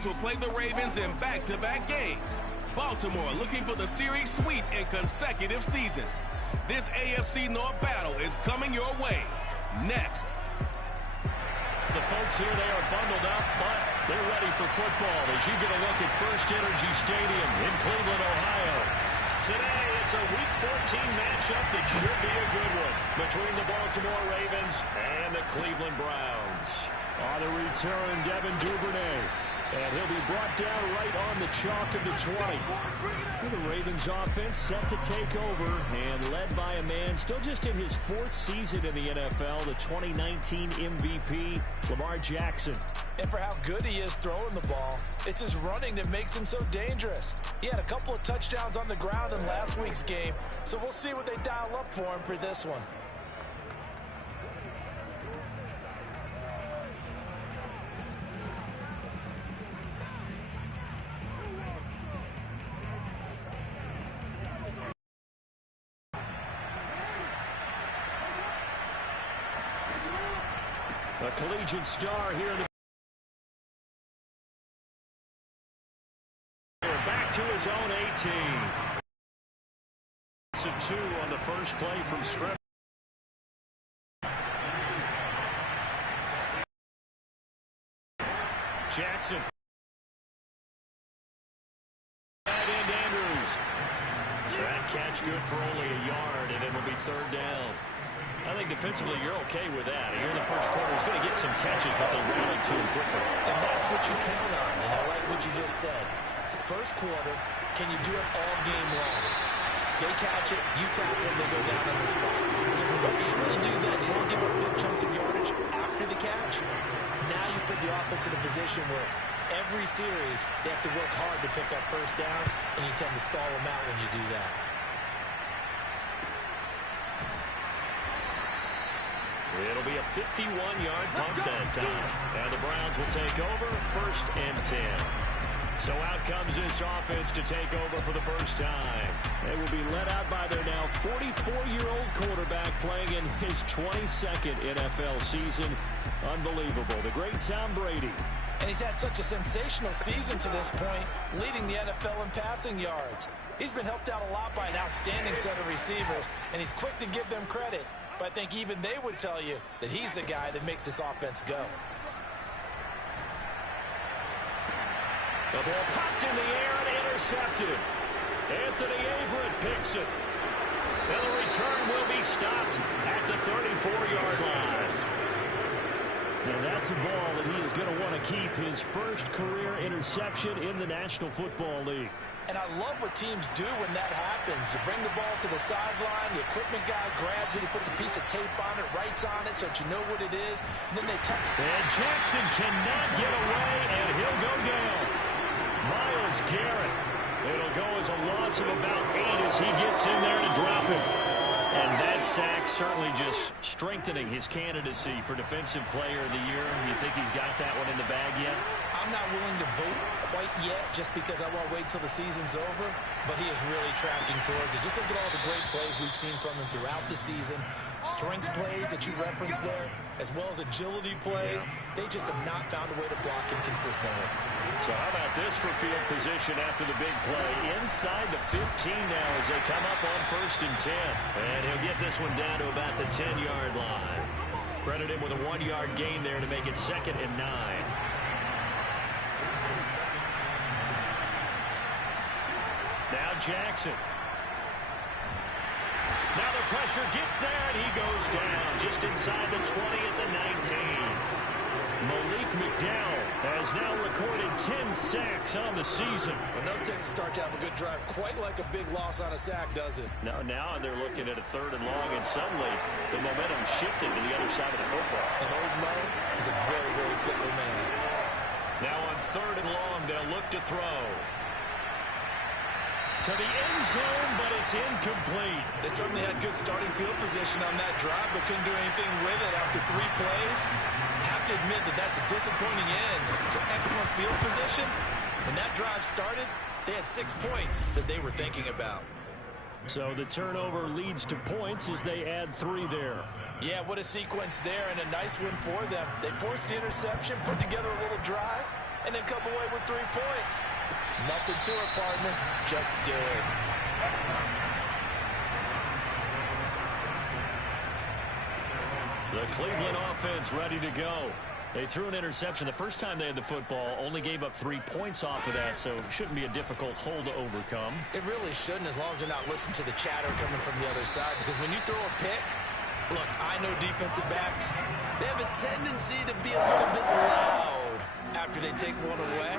Browns will play the Ravens in back-to-back games. Baltimore looking for the series sweep in consecutive seasons. This AFC North battle is coming your way next. The folks here, they are bundled up, but they're ready for football as you get a look at First Energy Stadium in Cleveland, Ohio. Today, it's a Week 14 matchup that should be a good one between the Baltimore Ravens and the Cleveland Browns. On the return, Devin Duvernay. And he'll be brought down right on the chalk of the 20. The Ravens offense set to take over and led by a man still just in his 4th season in the NFL, the 2019 MVP, Lamar Jackson. And for how good he is throwing the ball, it's his running that makes him so dangerous. He had a couple of touchdowns on the ground in last week's game, so we'll see what they dial up for him for this one. A collegiate star here in the back to his own 18. It's a 2 on the first play from scrimmage. Jackson. And Andrews. That catch good for only a yard, and it will be 3rd down. I think defensively you're okay with that. Here in the first quarter, he's going to get some catches, but they rally to him quicker. And that's what you count on, and I like what you just said. First quarter, can you do it all game long? They catch it, you tackle it, they go down on the spot. Because when you're able to do that, you don't give up big chunks of yardage after the catch. Now you put the offense in a position where every series they have to work hard to pick up first downs, and you tend to stall them out when you do that. It'll be a 51-yard punt that time. And the Browns will take over 1st and 10. So out comes this offense to take over for the first time. They will be led out by their now 44-year-old quarterback playing in his 22nd NFL season. Unbelievable. The great Tom Brady. And he's had such a sensational season to this point, leading the NFL in passing yards. He's been helped out a lot by an outstanding set of receivers, and he's quick to give them credit. But I think even they would tell you that he's the guy that makes this offense go. The ball popped in the air and intercepted. Anthony Averett picks it. And the return will be stopped at the 34-yard line. And that's a ball that he is going to want to keep, his first career interception in the National Football League. And I love what teams do when that happens. You bring the ball to the sideline, the equipment guy grabs it, he puts a piece of tape on it, writes on it so that you know what it is, and then they tap. And Jackson cannot get away, and he'll go down. Myles Garrett. It'll go as a loss of about 8 as he gets in there to drop it. And that sack certainly just strengthening his candidacy for Defensive Player of the Year. You think he's got that one in the bag yet? I'm not willing to vote quite yet just because I want to wait until the season's over, but he is really tracking towards it. Just look at all the great plays we've seen from him throughout the season. Strength plays that you referenced there, as well as agility plays. They just have not found a way to block him consistently. So how about this for field position after the big play? Inside the 15 now as they come up on 1st and 10. And he'll get this one down to about the 10-yard line. Credit him with a 1-yard gain there to make it 2nd and 9. Now Jackson. Now the pressure gets there, and he goes down just inside the 20 at the 19. Malik McDowell has now recorded 10 sacks on the season. Well, no Texas start to have a good drive, quite like a big loss on a sack, does it? No, now they're looking at a 3rd and long, and suddenly the momentum shifted to the other side of the football. And old Mo is a very, very fickle man. Now on 3rd and long, they'll look to throw. To the end zone, but it's incomplete. They certainly had good starting field position on that drive, but couldn't do anything with it after 3 plays. Have to admit that that's a disappointing end to excellent field position. When that drive started, they had 6 points that they were thinking about. So the turnover leads to points as they add 3 there. Yeah, what a sequence there, and a nice win for them. They forced the interception, put together a little drive, and then come away with 3 points. Nothing to it, partner. Just do it. The Cleveland offense ready to go. They threw an interception the first time they had the football, only gave up 3 points off of that, so it shouldn't be a difficult hole to overcome. It really shouldn't, as long as they're not listening to the chatter coming from the other side, because when you throw a pick, look, I know defensive backs, they have a tendency to be a little bit loud after they take one away,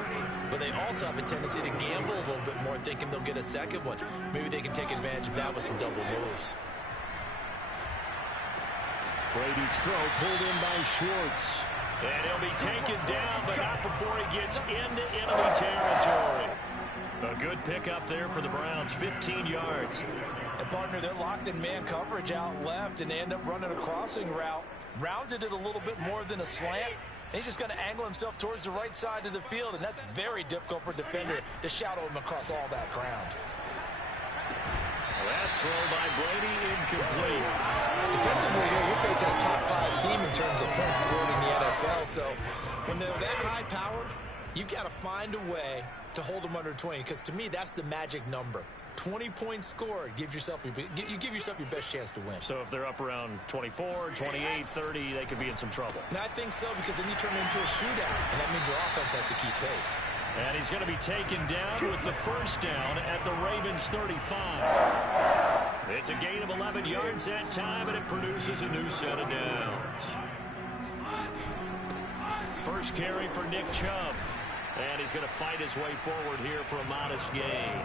but they also have a tendency to gamble a little bit more, thinking they'll get a second one. Maybe they can take advantage of that with some double moves. Brady's throw pulled in by Schwartz. And he'll be taken down, but not before he gets into enemy territory. A good pickup there for the Browns, 15 yards. And partner, they're locked in man coverage out left, and they end up running a crossing route. Rounded it a little bit more than a slant. And he's just going to angle himself towards the right side of the field, and that's very difficult for a defender to shadow him across all that ground. That throw by Brady incomplete. Defensively here, you're facing a top 5 team in terms of points scored in the NFL. So when they're that high powered, you've got to find a way to hold them under 20. Because to me, that's the magic number. 20 points scored gives yourself you give yourself your best chance to win. So if they're up around 24, 28, 30, they could be in some trouble. And I think so, because then you turn it into a shootout, and that means your offense has to keep pace. And he's going to be taken down with the first down at the Ravens 35. It's a gain of 11 yards that time, and it produces a new set of downs. First carry for Nick Chubb. And he's going to fight his way forward here for a modest gain.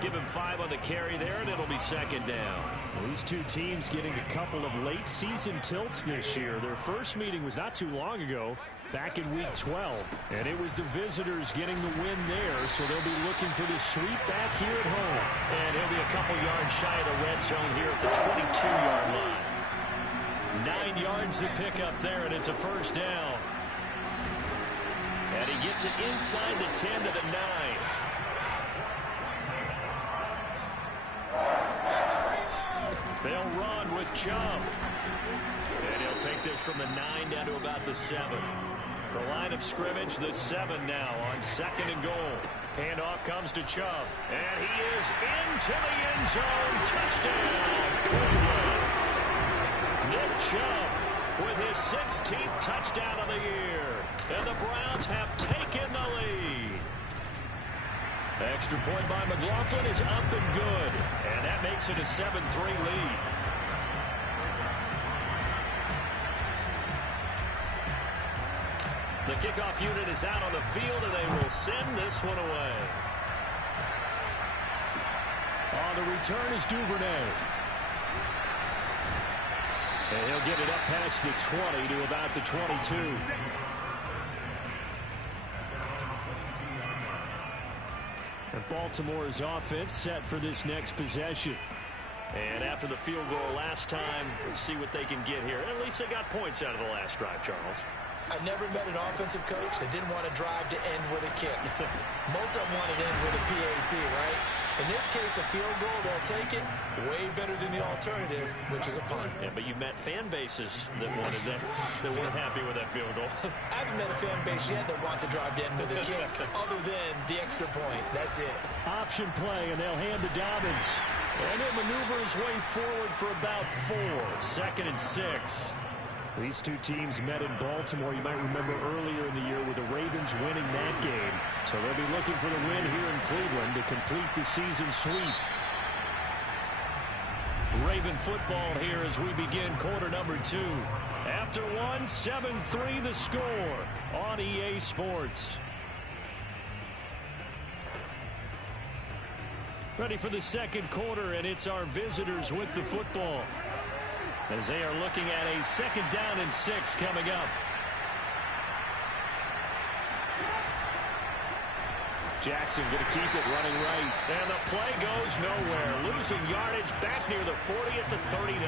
Give him 5 on the carry there, and it'll be second down. These two teams getting a couple of late season tilts this year. Their first meeting was not too long ago, back in week 12. And it was the visitors getting the win there, so they'll be looking for the sweep back here at home. And he'll be a couple yards shy of the red zone here at the 22-yard line. 9 yards to pick up there, and it's a first down. And he gets it inside the 10 to the 9. They'll run with Chubb. And he'll take this from the 9 down to about the 7. The line of scrimmage, the 7 now on second and goal. Handoff comes to Chubb. And he is into the end zone. Touchdown, Cleveland. Nick Chubb with his 16th touchdown of the year. And the Browns have taken the lead. Extra point by McLaughlin is up and good. And that makes it a 7-3 lead. The kickoff unit is out on the field, and they will send this one away. On the return is Duvernay. And he'll get it up past the 20 to about the 22. And Baltimore's offense set for this next possession. And after the field goal last time, we'll see what they can get here. At least they got points out of the last drive, Charles. I never met an offensive coach that didn't want to drive to end with a kick. Most of them wanted to end with a PAT, right? In this case, a field goal, they'll take it. Way better than the alternative, which is a punt. Yeah, but you met fan bases that wanted that, that weren't happy with that field goal. I haven't met a fan base yet that wants to drive to end with a kick, other than the extra point. That's it. Option play, and they'll hand to Dobbins. And he'll maneuver his way forward for about 4. Second and 6. These two teams met in Baltimore. You might remember earlier in the year with the Ravens winning that game. So they'll be looking for the win here in Cleveland to complete the season sweep. Raven football here as we begin quarter number 2. After one, 7-3 the score on EA Sports. Ready for the second quarter, and it's our visitors with the football, as they are looking at a second down and 6 coming up. Jackson going to keep it running right. And the play goes nowhere. Losing yardage back near the 40 at the 39.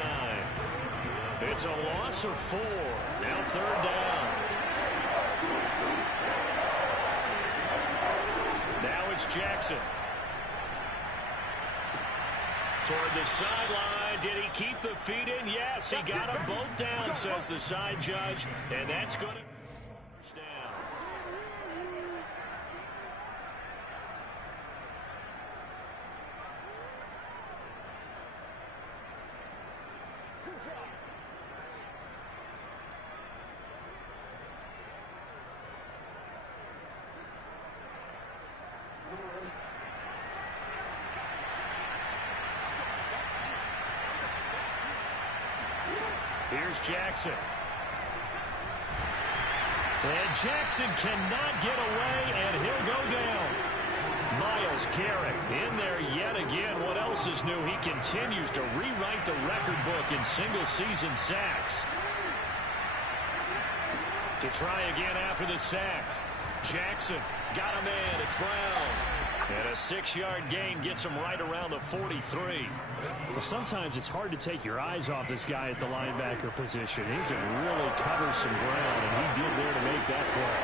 It's a loss of 4. Now third down. Now it's Jackson. Toward the sideline. Did he keep the feet in? Yes, he got them both down, says the side judge. And that's going to be first down. Here's Jackson. And Jackson cannot get away, and he'll go down. Myles Garrett in there yet again. What else is new? He continues to rewrite the record book in single-season sacks. To try again after the sack. Jackson got him in. It's Brown. And a 6-yard gain gets him right around the 43. Well, sometimes it's hard to take your eyes off this guy at the linebacker position. He can really cover some ground, and he did there to make that play.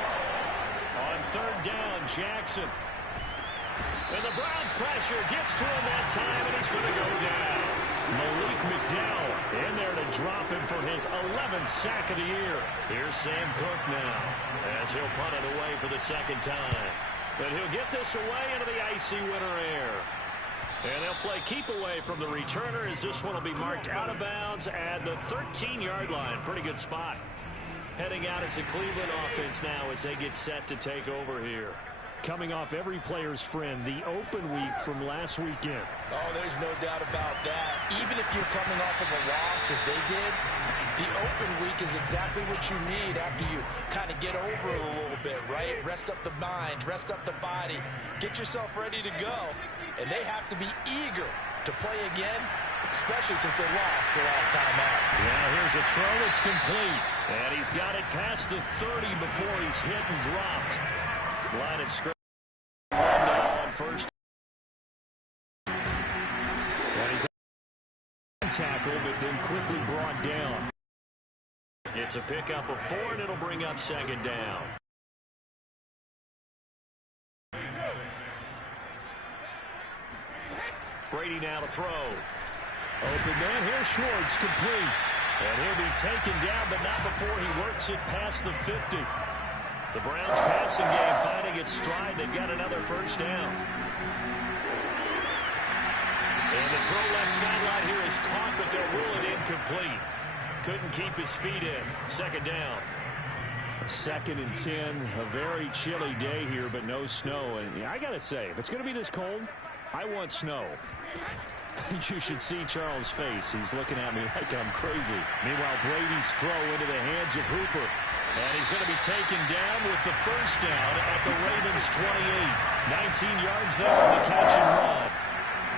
On third down, Jackson. And the Browns pressure gets to him that time, and he's going to go down. Malik McDowell in there to drop him for his 11th sack of the year. Here's Sam Cook now as he'll punt it away for the second time. But he'll get this away into the icy winter air. And they'll play keep away from the returner as this one will be marked out of bounds at the 13-yard line. Pretty good spot. Heading out is the Cleveland offense now as they get set to take over here. Coming off every player's friend, the open week from last weekend. Oh, there's no doubt about that. Even if you're coming off of a loss as they did, the open week is exactly what you need after you kind of get over it a little bit, right? Rest up the mind, rest up the body, get yourself ready to go. And they have to be eager to play again, especially since they lost the last time out. Now here's a throw that's complete. And he's got it past the 30 before he's hit and dropped. Line of scrimmage now on first. And he's on tackle, but then quickly brought down. It's a pickup of 4, and it'll bring up second down. Brady now to throw. Open man here, Schwartz, complete. And he'll be taken down, but not before he works it past the 50. The Browns passing game finding its stride. They've got another first down. And the throw left sideline here is caught, but they'll rule it incomplete. Couldn't keep his feet in. Second down. 2nd and 10. A very chilly day here, but no snow. And I got to say, if it's going to be this cold, I want snow. You should see Charles' face. He's looking at me like I'm crazy. Meanwhile, Brady's throw into the hands of Hooper. And he's going to be taken down with the first down at the Ravens 28. 19 yards there on the catch and run.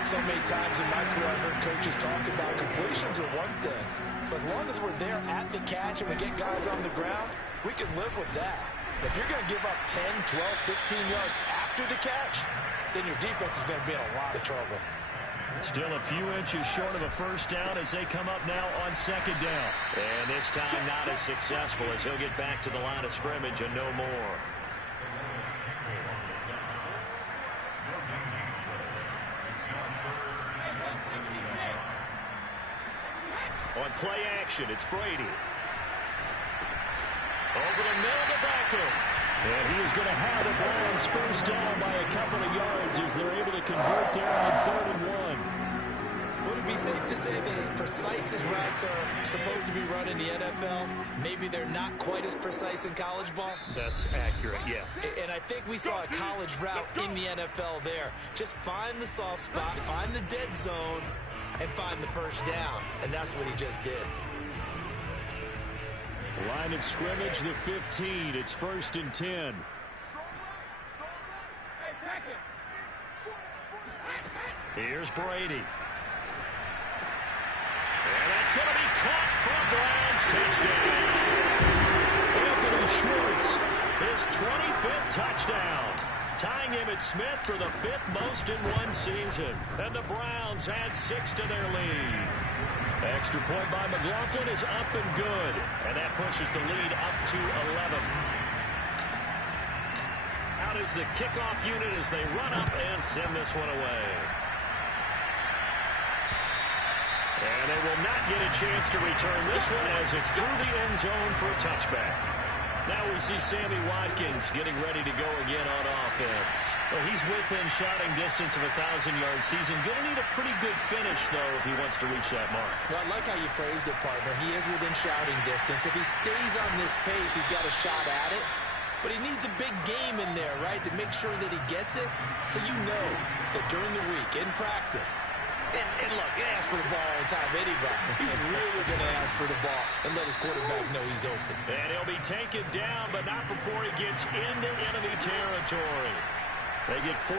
So many times in my career I've heard coaches talk about completions are one thing. But as long as we're there at the catch and we get guys on the ground, we can live with that. If you're going to give up 10, 12, 15 yards after the catch, then your defense is going to be in a lot of trouble. Still a few inches short of a first down as they come up now on second down. And this time not as successful as he'll get back to the line of scrimmage and no more. On play action, it's Brady. Over the middle to Beckham. And he is going to have the Browns first down by a couple of yards as they're able to convert there on 3rd and 1. Would it be safe to say that as precise as routes are supposed to be run in the NFL, maybe they're not quite as precise in college ball? That's accurate, yeah. And I think we saw a college route in the NFL there. Just find the soft spot, find the dead zone, and find the first down. And that's what he just did. Line of scrimmage, the 15. It's 1st and 10. Here's Brady. And that's going to be caught for a Browns touchdown. Anthony Schwartz. His 25th touchdown. Tying him at Smith for the 5th most in one season. And the Browns add 6 to their lead. Extra point by McLaughlin is up and good. And that pushes the lead up to 11. Out is the kickoff unit as they run up and send this one away. And they will not get a chance to return this one as it's through the end zone for a touchback. Now we see Sammy Watkins getting ready to go again on offense. Well, he's within shouting distance of a 1,000-yard season. Going to need a pretty good finish, though, if he wants to reach that mark. Well, I like how you phrased it, partner. He is within shouting distance. If he stays on this pace, he's got a shot at it. But he needs a big game in there, right, to make sure that he gets it. So you know that during the week, in practice, And look, he asks for the ball all the time anyway. He's really going to ask for the ball and let his quarterback know he's open. And he'll be taken down, but not before he gets into enemy territory. They get 14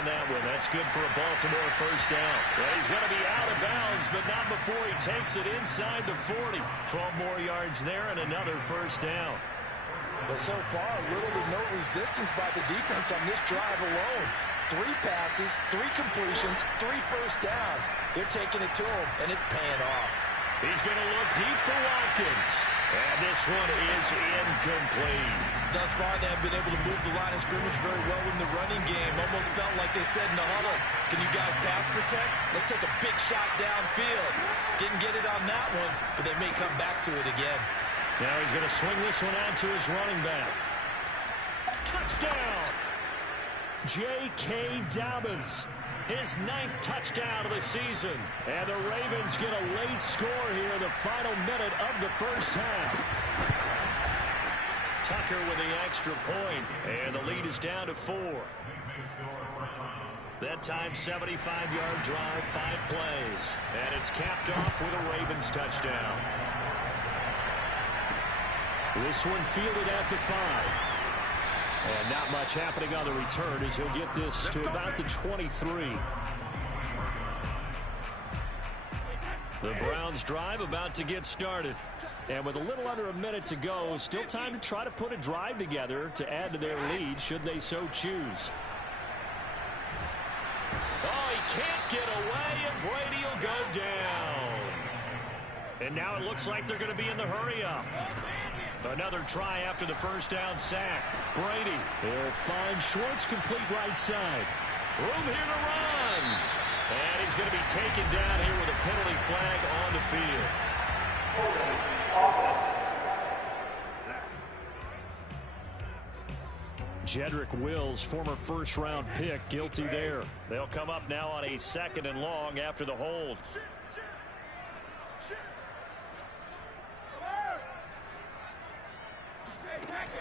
on that one. That's good for a Baltimore first down. Well, he's going to be out of bounds, but not before he takes it inside the 40. 12 more yards there and another first down. But so far, little to no resistance by the defense on this drive alone. 3 passes, 3 completions, 3 first downs. They're taking it to him, and it's paying off. He's going to look deep for Watkins. And this one is incomplete. Thus far, they have been able to move the line of scrimmage very well in the running game. Almost felt like they said in the huddle, can you guys pass protect? Let's take a big shot downfield. Didn't get it on that one, but they may come back to it again. Now he's going to swing this one out to his running back. Touchdown! J.K. Dobbins. His 9th touchdown of the season. And the Ravens get a late score here in the final minute of the first half. Tucker with the extra point. And the lead is down to 4. That time, 75-yard drive, 5 plays. And it's capped off with a Ravens touchdown. This one fielded at the 5. And not much happening on the return as he'll get this to about the 23. The Browns drive about to get started. And with a little under a minute to go, still time to try to put a drive together to add to their lead should they so choose. Oh, he can't get away, and Brady will go down. And now it looks like they're going to be in the hurry-up. Another try after the first down sack. Brady. He'll find Schwartz complete right side. Room here to run. And he's going to be taken down here with a penalty flag on the field. Jedrick Wills, former first-round pick, guilty there. They'll come up now on a 2nd and long after the hold.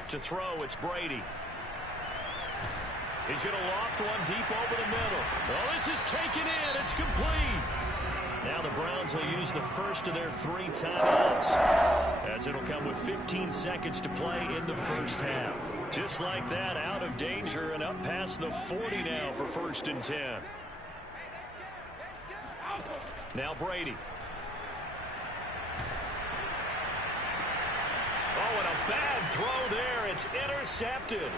To throw, it's Brady. He's going to loft one deep over the middle. Well, this is taken in. It's complete. Now the Browns will use the first of their 3 timeouts, as it'll come with 15 seconds to play in the first half. Just like that, out of danger and up past the 40 now for 1st and 10. Now Brady. Oh, and a bad throw there. It's intercepted.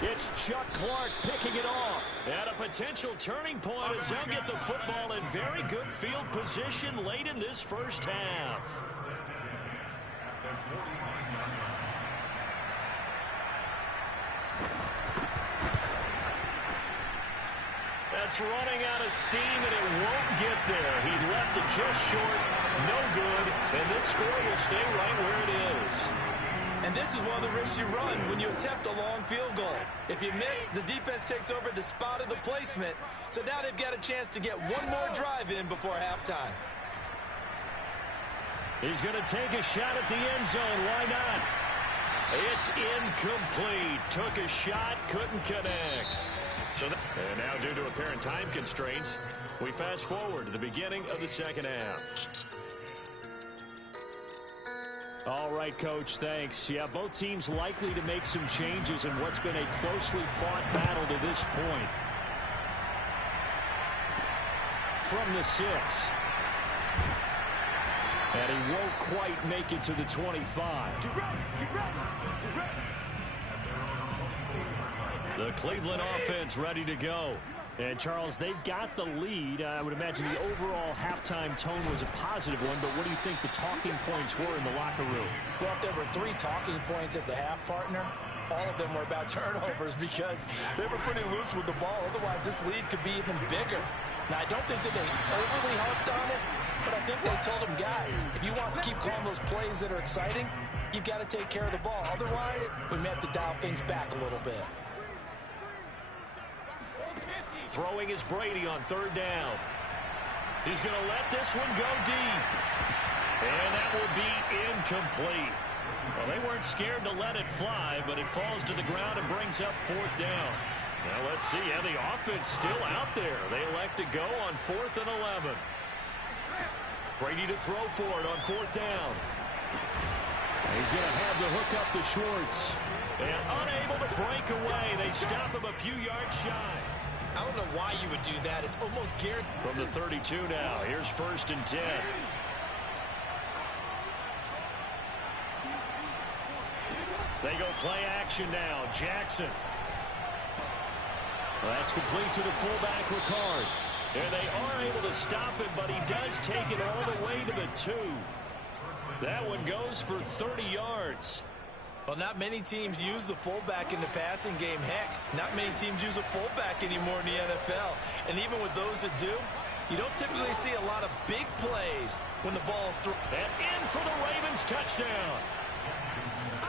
It's Chuck Clark picking it off. And a potential turning point as they'll get the football in very good field position late in this first half. That's running out of steam, and it won't get there. He left it just short. No good. And this score will stay right where it is. And this is one of the risks you run when you attempt a long field goal. If you miss, the defense takes over the spot of the placement. So now they've got a chance to get one more drive in before halftime. He's going to take a shot at the end zone. Why not? It's incomplete. Took a shot, couldn't connect. And now, due to apparent time constraints, we fast forward to the beginning of the second half. All right, Coach, thanks. Yeah, both teams likely to make some changes in what's been a closely fought battle to this point. From the 6. And he won't quite make it to the 25. The Cleveland offense ready to go. And, Charles, they've got the lead. I would imagine the overall halftime tone was a positive one, but what do you think the talking points were in the locker room? Well, if there were 3 talking points at the half, partner, all of them were about turnovers because they were pretty loose with the ball. Otherwise, this lead could be even bigger. Now, I don't think that they overly harped on it, but I think they told them, guys, if you want to keep calling those plays that are exciting, you've got to take care of the ball. Otherwise, we may have to dial things back a little bit. Throwing is Brady on 3rd down. He's going to let this one go deep. And that will be incomplete. Well, they weren't scared to let it fly, but it falls to the ground and brings up 4th down. Well, let's see. Yeah, the offense still out there. They elect to go on 4th and 11. Brady to throw for it on 4th down. He's going to have the hook up to Schwartz. And unable to break away. They stop him a few yards shy. I don't know why you would do that. It's almost guaranteed. From the 32 now. Here's 1st and 10. They go play action now. Jackson. Well, that's complete to the fullback, Ricard. And they are able to stop him, but he does take it all the way to the 2. That one goes for 30 yards. Well, not many teams use the fullback in the passing game. Heck, not many teams use a fullback anymore in the NFL. And even with those that do, you don't typically see a lot of big plays when the ball's thrown. And in for the Ravens touchdown.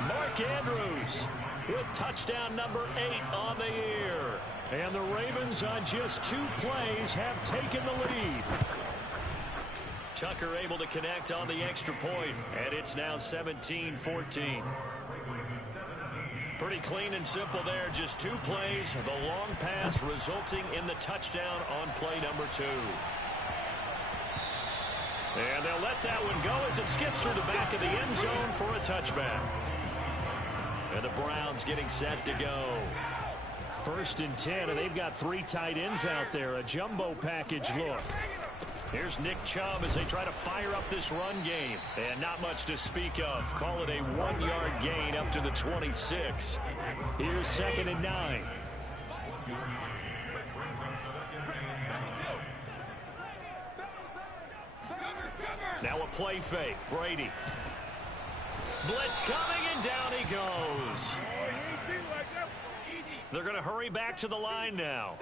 Mark Andrews with touchdown number 8 on the year. And the Ravens on just 2 plays have taken the lead. Tucker able to connect on the extra point, and it's now 17-14. Pretty clean and simple there. Just 2 plays. The long pass resulting in the touchdown on play number 2. And they'll let that one go as it skips through the back of the end zone for a touchback. And the Browns getting set to go. 1st and 10, and they've got 3 tight ends out there. A jumbo package look. Here's Nick Chubb as they try to fire up this run game. And not much to speak of. Call it a 1-yard gain up to the 26. Here's 2nd and 9. Now a play fake. Brady. Blitz coming, and down he goes. They're going to hurry back to the line now.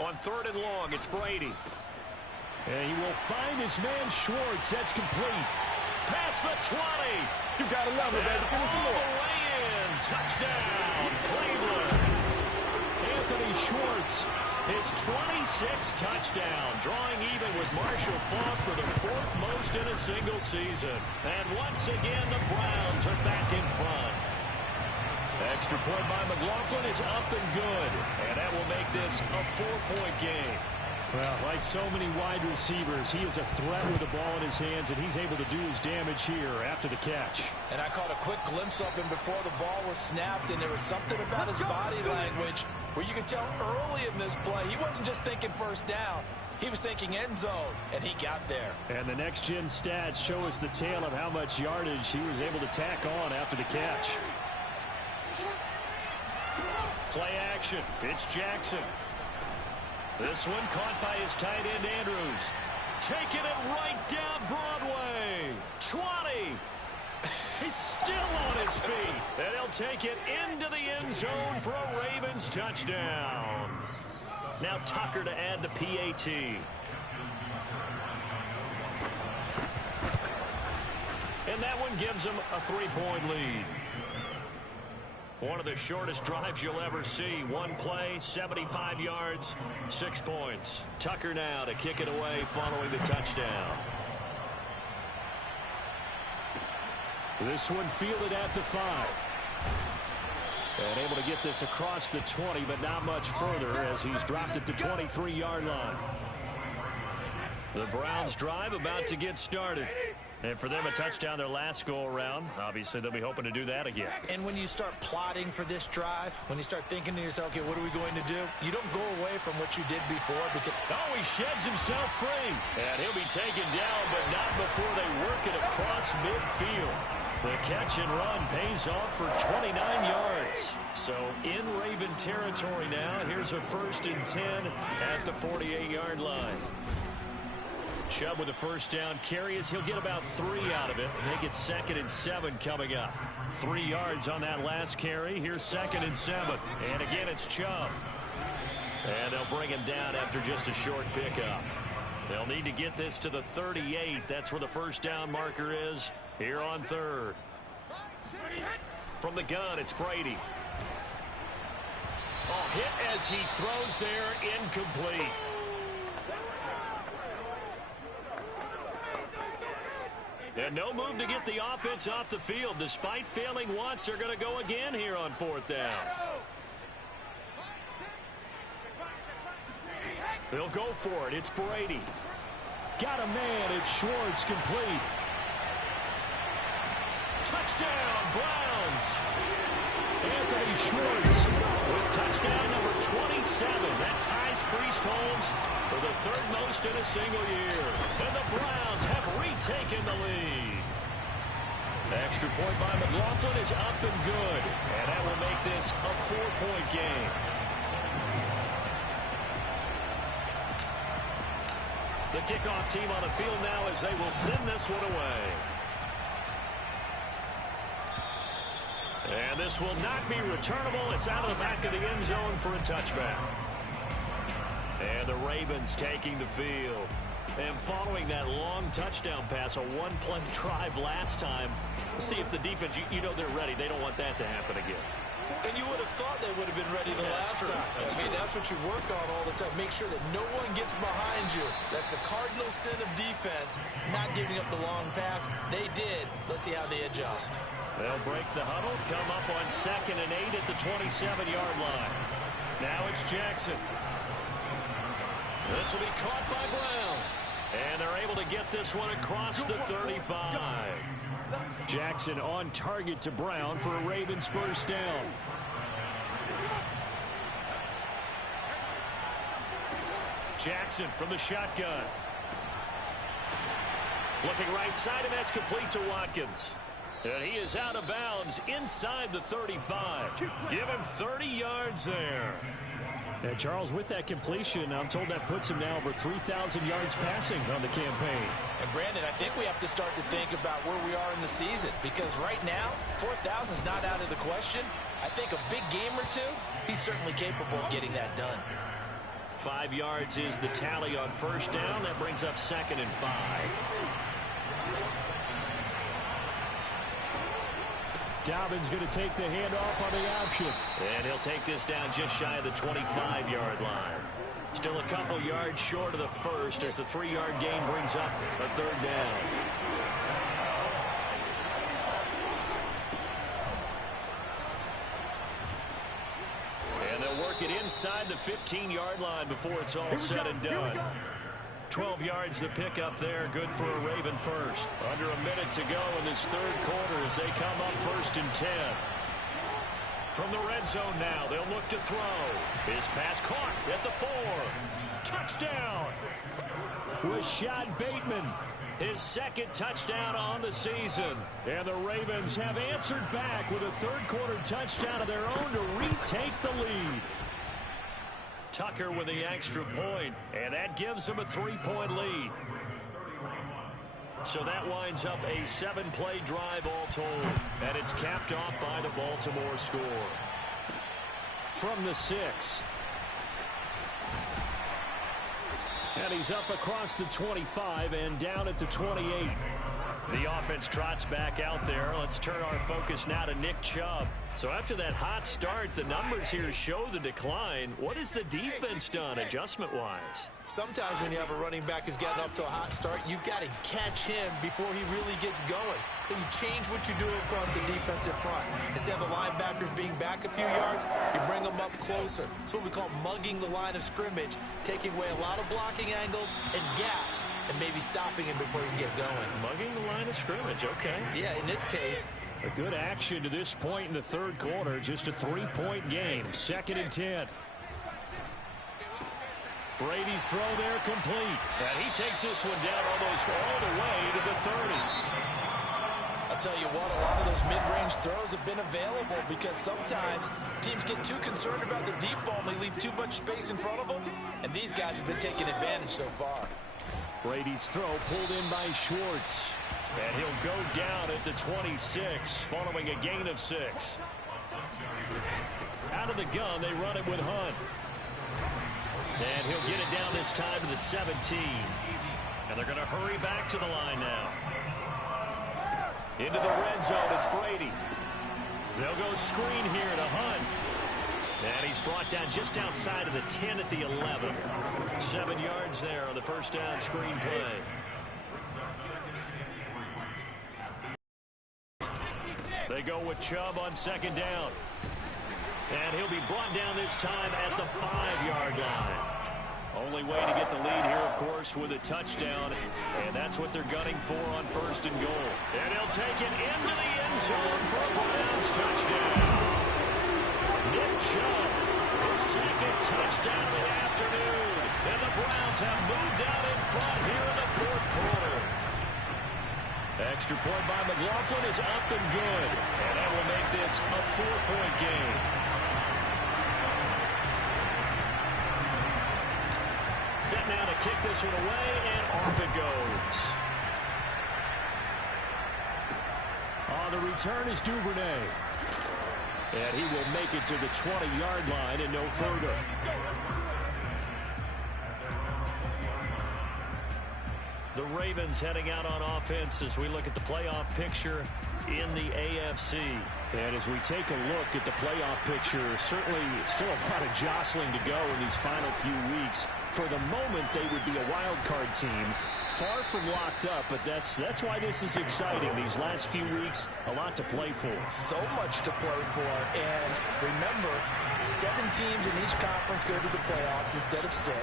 On 3rd and long, it's Brady. And he will find his man Schwartz. That's complete. Past the 20. You got to love it, baby. Give me some All more. the way in. Touchdown, Cleveland. Anthony Schwartz. His 26th touchdown, drawing even with Marshall Faulk for the 4th most in a single season. And once again, the Browns are back in front. Extra point by McLaughlin is up and good. And that will make this a 4-point game. Well, like so many wide receivers, he is a threat with the ball in his hands, and he's able to do his damage here after the catch. And I caught a quick glimpse of him before the ball was snapped, and there was something about his body language where you could tell early in this play he wasn't just thinking 1st down. He was thinking end zone, and he got there. And the next-gen stats show us the tale of how much yardage he was able to tack on after the catch. Play action. It's Jackson. This one caught by his tight end, Andrews. Taking it right down Broadway. 20. He's still on his feet. And he'll take it into the end zone for a Ravens touchdown. Now Tucker to add the PAT. And that one gives him a 3-point lead. One of the shortest drives you'll ever see. 1 play, 75 yards, 6 points. Tucker now to kick it away following the touchdown. This one fielded at the 5. And able to get this across the 20, but not much further as he's dropped it to 23-yard line. The Browns drive about to get started. And for them, a touchdown their last go-around. Obviously, they'll be hoping to do that again. And when you start plotting for this drive, when you start thinking to yourself, okay, what are we going to do? You don't go away from what you did before. Because oh, he sheds himself free. And he'll be taken down, but not before they work it across midfield. The catch and run pays off for 29 yards. So in Raven territory now. Here's a 1st and 10 at the 48-yard line. Chubb with a 1st down carry as he'll get about 3 out of it. Make it 2nd and 7 coming up. 3 yards on that last carry. Here's 2nd and 7. And again, it's Chubb. And they'll bring him down after just a short pickup. They'll need to get this to the 38. That's where the 1st down marker is here on 3rd. From the gun, it's Brady. Oh, hit as he throws there, incomplete. And no move to get the offense off the field. Despite failing once, they're going to go again here on 4th down. They'll go for it. It's Brady. Got a man. It's Schwartz, complete. Touchdown, Browns. Anthony Schwartz with touchdown number 27. That ties Priest Holmes for the 3rd most in a single year. And the Browns have retaken the lead. Extra point by McLaughlin is up and good. And that will make this a 4-point game. The kickoff team on the field now as they will send this one away. And this will not be returnable. It's out of the back of the end zone for a touchback. And the Ravens taking the field. And following that long touchdown pass, a one-play drive last time, let's see if the defense, you know they're ready. They don't want that to happen again. And you would have thought they would have been ready the last time. That's what you work on all the time. Make sure that no one gets behind you. That's the cardinal sin of defense, not giving up the long pass. They did. Let's see how they adjust. They'll break the huddle, come up on 2nd and 8 at the 27-yard line. Now it's Jackson. This will be caught by Brown. And they're able to get this one across the 35. Jackson on target to Brown for a Ravens 1st down. Jackson from the shotgun. Looking right side, and that's complete to Watkins. And he is out of bounds inside the 35. Give him 30 yards there. And Charles, with that completion, I'm told that puts him now over 3,000 yards passing on the campaign. And Brandon, I think we have to start to think about where we are in the season, because right now, 4,000 is not out of the question. I think a big game or two, he's certainly capable of getting that done. 5 yards is the tally on 1st down. That brings up 2nd and 5. Dobbins going to take the handoff on the option. And he'll take this down just shy of the 25-yard line. Still a couple yards short of the 1st as the 3-yard gain brings up a 3rd down. And they'll work it inside the 15-yard line before it's all said and done. 12 yards the pickup there, good for a Raven first. Under a minute to go in this 3rd quarter as they come up 1st and 10. From the red zone now, they'll look to throw. His pass caught at the 4. Touchdown! Rashad Bateman. His 2nd touchdown on the season. And the Ravens have answered back with a 3rd quarter touchdown of their own to retake the lead. Tucker with the extra point, and that gives them a 3-point lead. So that winds up a 7-play drive all told, and it's capped off by the Baltimore score. From the 6. And he's up across the 25 and down at the 28. The offense trots back out there. Let's turn our focus now to Nick Chubb. So after that hot start, the numbers here show the decline. What has the defense done adjustment-wise? Sometimes when you have a running back who's gotten up to a hot start, you've got to catch him before he really gets going. So you change what you do across the defensive front. Instead of the linebackers being back a few yards, you bring them up closer. It's what we call mugging the line of scrimmage, taking away a lot of blocking angles and gaps, and maybe stopping him before he can get going. Mugging the line of scrimmage, okay. Yeah, in this case, a good action to this point in the 3rd quarter. Just a 3-point game. 2nd and 10. Brady's throw there complete. And he takes this one down almost all the way to the 30. I'll tell you what, a lot of those mid-range throws have been available because sometimes teams get too concerned about the deep ball and they leave too much space in front of them. And these guys have been taking advantage so far. Brady's throw pulled in by Schwartz. And he'll go down at the 26 following a gain of 6. Out of the gun, they run it with Hunt. And he'll get it down this time to the 17. And they're going to hurry back to the line now. Into the red zone, it's Brady. They'll go screen here to Hunt. And he's brought down just outside of the 10 at the 11. 7 yards there on the 1st down screen play. They go with Chubb on second down. And he'll be brought down this time at the 5-yard line. Only way to get the lead here, of course, with a touchdown. And that's what they're gunning for on first and goal. And he'll take it into the end zone for a Browns touchdown. Nick Chubb, his second touchdown of the afternoon. And the Browns have moved out in front here in the fourth quarter. Extra point by McLaughlin is up and good. And that will make this a 4-point game. Set now to kick this one away, and off it goes. On the return is Duvernay. And he will make it to the 20-yard line and no further. The Ravens heading out on offense as we look at the playoff picture in the AFC. And as we take a look at the playoff picture, certainly still a lot of jostling to go in these final few weeks. For the moment, they would be a wild card team. Far from locked up, but that's why this is exciting. These last few weeks, a lot to play for. So much to play for. And remember, 7 teams in each conference go to the playoffs instead of 6.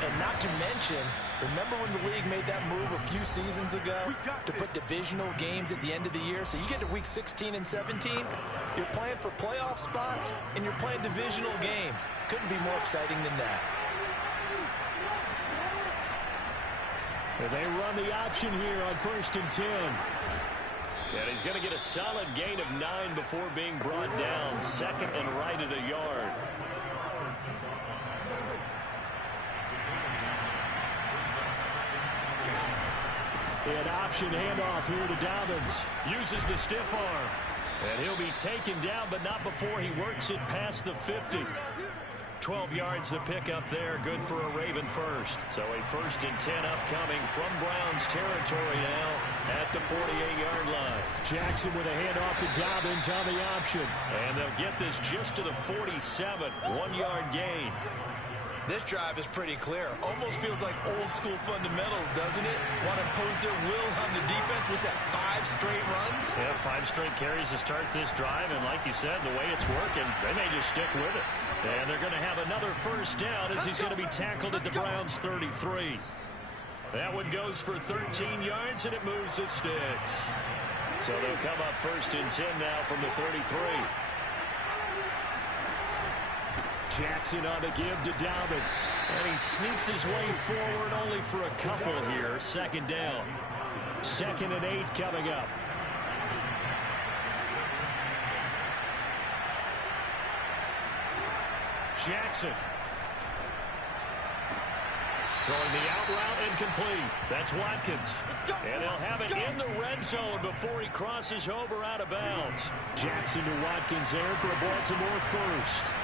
And not to mention, remember when the league made that move a few seasons ago to put divisional games at the end of the year? So you get to week 16 and 17, you're playing for playoff spots, and you're playing divisional games. Couldn't be more exciting than that. And they run the option here on first and 10. And he's going to get a solid gain of 9 before being brought down. Second and right at a yard. An option handoff here to Dobbins. Uses the stiff arm. And he'll be taken down, but not before he works it past the 50. 12 yards the pickup there. Good for a Raven first. So a first and 10 upcoming from Browns territory now at the 48-yard line. Jackson with a handoff to Dobbins on the option. And they'll get this just to the 47. 1-yard gain. This drive is pretty clear. Almost feels like old school fundamentals, doesn't it? Want to impose their will on the defense. Was that 5 straight runs? Yeah, 5 straight carries to start this drive. And like you said, the way it's working, they may just stick with it. And they're going to have another first down as he's going to be tackled at the Browns' 33. That one goes for 13 yards, and it moves the sticks. So they'll come up first and 10 now from the 33. Jackson on the give to Dobbins. And he sneaks his way forward only for a couple here. Second down. 2nd and 8 coming up. Jackson. Throwing the out route incomplete. That's Watkins. And they'll have it in the red zone before he crosses over out of bounds. Jackson to Watkins there for a Baltimore first.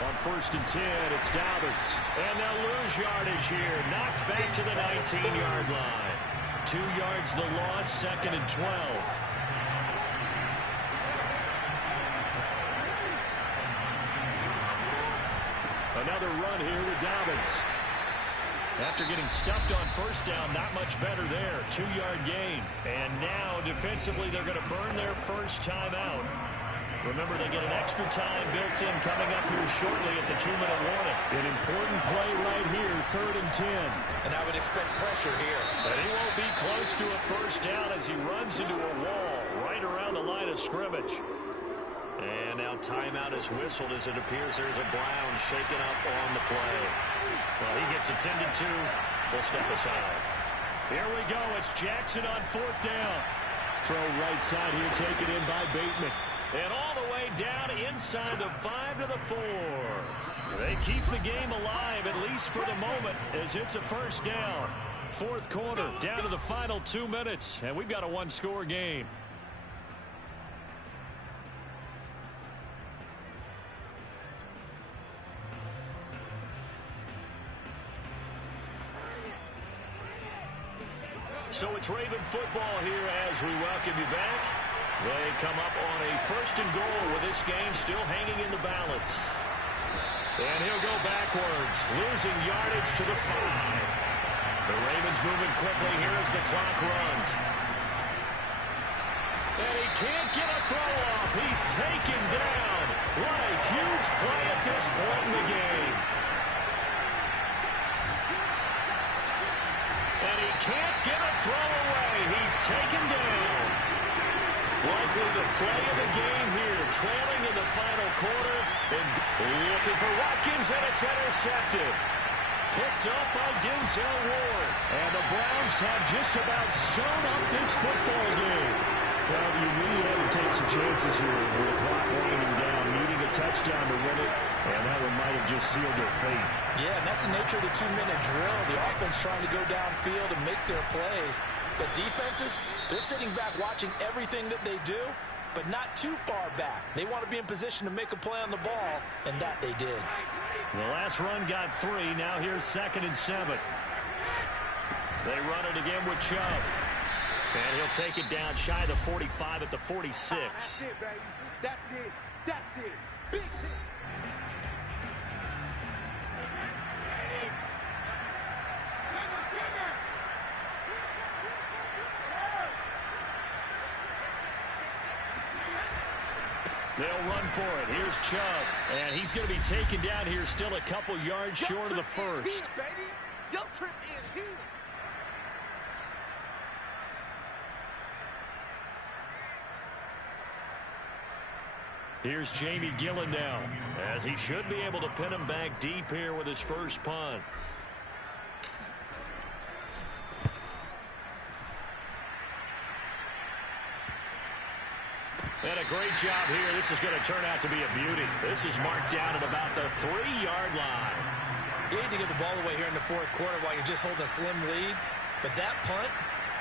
On first and 10, it's Dobbins. And they'll lose yardage here. Knocked back to the 19-yard line. 2 yards the loss, 2nd and 12. Another run here with Dobbins. After getting stuffed on first down, not much better there. 2-yard gain. And now, defensively, they're going to burn their first time out. Remember, they get an extra time built in coming up here shortly at the 2-minute warning. An important play right here, 3rd and 10. And I would expect pressure here. But he won't be close to a first down as he runs into a wall right around the line of scrimmage. And now timeout is whistled as it appears there's a Brown shaken up on the play. Well, he gets attended to. We'll step aside. Here we go. It's Jackson on 4th down. Throw right side here taken in by Bateman. And all the way down inside the 5 to the 4. They keep the game alive, at least for the moment, as it's a first down. 4th quarter, down to the final 2 minutes, and we've got a 1-score game. So it's Raven football here as we welcome you back. They come up on a 1st and goal with this game still hanging in the balance. And he'll go backwards, losing yardage to the 5. The Ravens moving quickly here as the clock runs. And he can't get a throw off. He's taken down. What a huge play at this point in the game. And he can't get a throw away. He's taken down. Likely the play of the game here, trailing in the final quarter. And looking for Watkins, and it's intercepted. Picked up by Denzel Ward. And the Browns have just about sewn up this football game. Well, you really had to take some chances here with the clock winding down, needing a touchdown to win it, and that one might have just sealed their fate. Yeah, and that's the nature of the 2-minute drill. The offense trying to go downfield and make their plays. But defenses, they're sitting back watching everything that they do, but not too far back. They want to be in position to make a play on the ball, and that they did. The last run got 3. Now here's 2nd and 7. They run it again with Chubb. And he'll take it down shy of the 45 at the 46. That's it, baby. That's it. That's it. Big hit. They'll run for it. Here's Chubb. And he's going to be taken down here still a couple yards short of the first. Here, baby. Your trip is here. Here's Jamie Gillen now, as he should be able to pin him back deep here with his first punt. And a great job here. This is going to turn out to be a beauty. This is marked down at about the 3-yard line. You need to get the ball away here in the fourth quarter while you're just holding a slim lead. But that punt,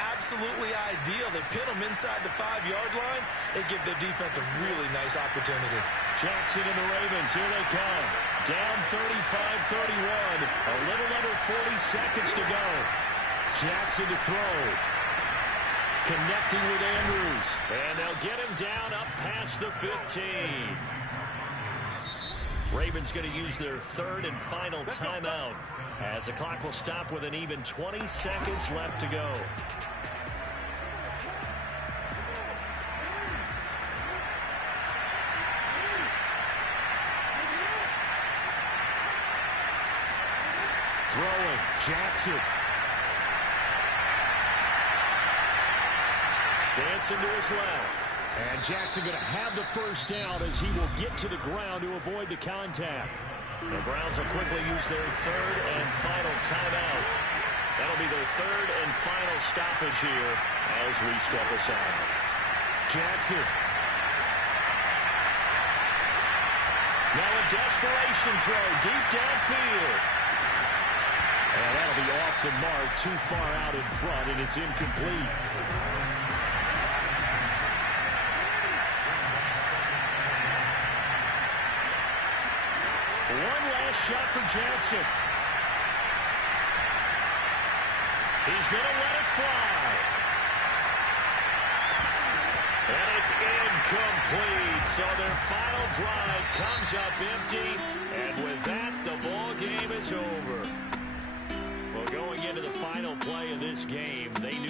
absolutely ideal. They pin them inside the 5-yard line. They give their defense a really nice opportunity. Jackson and the Ravens, here they come. Down 35-31. A little under 40 seconds to go. Jackson to throw. Connecting with Andrews. And they'll get him down up past the 15. Ravens going to use their 3rd and final timeout, as the clock will stop with an even 20 seconds left to go. Throwing. Jackson. Dancing to his left. And Jackson going to have the first down as he will get to the ground to avoid the contact. The Browns will quickly use their 3rd and final timeout. That'll be their 3rd and final stoppage here as we step aside. Jackson. Now a desperation throw deep downfield. And that'll be off the mark, too far out in front, and it's incomplete. One last shot for Jackson. He's going to let it fly. And it's incomplete. So their final drive comes up empty. And with that, the ball game is over. Well, going into the final play of this game, they knew